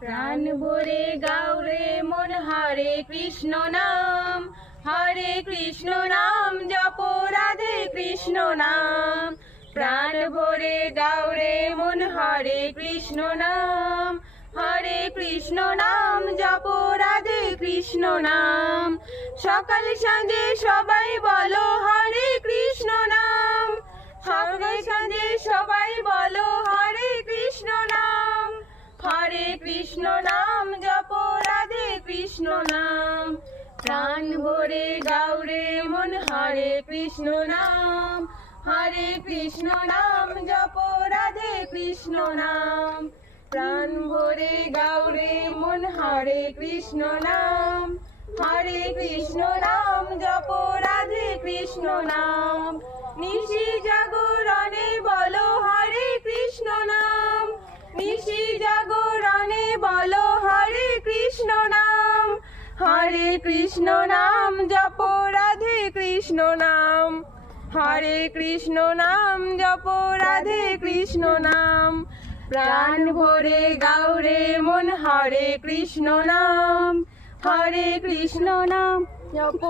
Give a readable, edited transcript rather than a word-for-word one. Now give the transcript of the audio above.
প্রাণ ভরে গাওরে মন হরে কৃষ্ণ নাম জপ রাধে কৃষ্ণ নাম। প্রাণ ভরে গাওরে মন হরে কৃষ্ণ নাম জপ রাধে কৃষ্ণ নাম। সকাল সন্ধে সবাই বলো হরে কৃষ্ণ নাম, সকাল সন্ধে সবাই বলো হরে কৃষ্ণ নাম জপ রাধে কৃষ্ণ নাম। প্রাণ ভরে গাওরে মন হরে কৃষ্ণ নাম জপ রাধে কৃষ্ণ নাম। প্রাণ ভরে গাওরে মন হরে কৃষ্ণ নাম জপ রাধে কৃষ্ণ নাম। নিশি জাগরণে বলো হরে কৃষ্ণ নাম, নিশি জাগরণে বলো হরে কৃষ্ণ নাম জপ রাধে কৃষ্ণ নাম, হরে কৃষ্ণ নাম জপ রাধে কৃষ্ণ নাম। প্রাণ ভরে গাওরে মন হরে কৃষ্ণ নাম জপ